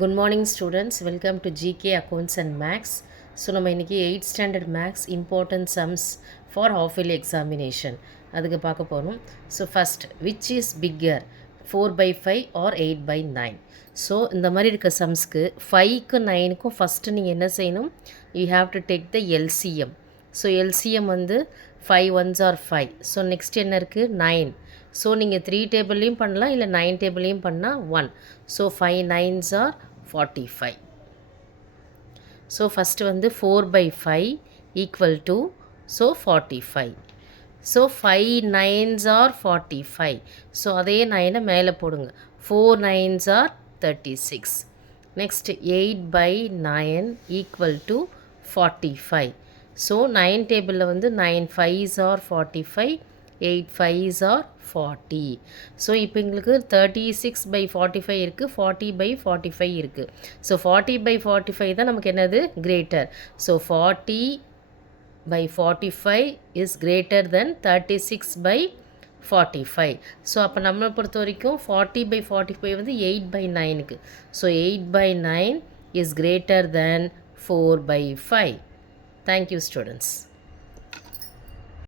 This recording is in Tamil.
Good morning students, welcome to GK Accounts and Max. So நம்ம இன்றைக்கி 8th standard maths important sums for half yearly examination அதுக்கு பார்க்க போகிறோம். So first which is bigger 4/5 or 8/9. So இந்த மாதிரி இருக்க சம்ஸ்க்கு 5க்கு 9க்கும் ஃபஸ்ட்டு நீங்கள் என்ன செய்யணும், you have to take the LCM. So LCM வந்து 5 ones are 5. ஸோ நெக்ஸ்ட் என்ன இருக்குது 9. ஸோ நீங்கள் 3 டேபிள்லையும் பண்ணலாம், இல்லை 9 டேபிள்லையும் பண்ணால் 1. So 5 9s are 45. So first வந்து 4/5 equal to so 45. So 5 9s are 45. So அதே 9 மேலே போடுங்க. 4 9s are 36. Next 8/9 equal to 45. So 9 டேபிளில் வந்து 9 5s are 45, 8 5s are 40. So இப்போ எங்களுக்கு 36/45 இருக்குது, 40/45 இருக்குது. ஸோ 40/45 தான் நமக்கு என்னது greater. So 40/45 is greater than 36/45. So அப்போ நம்மளை பொறுத்த வரைக்கும் 40/45 வந்து 8/9க்கு. So 8/9 is greater than 4/5. Thank you students.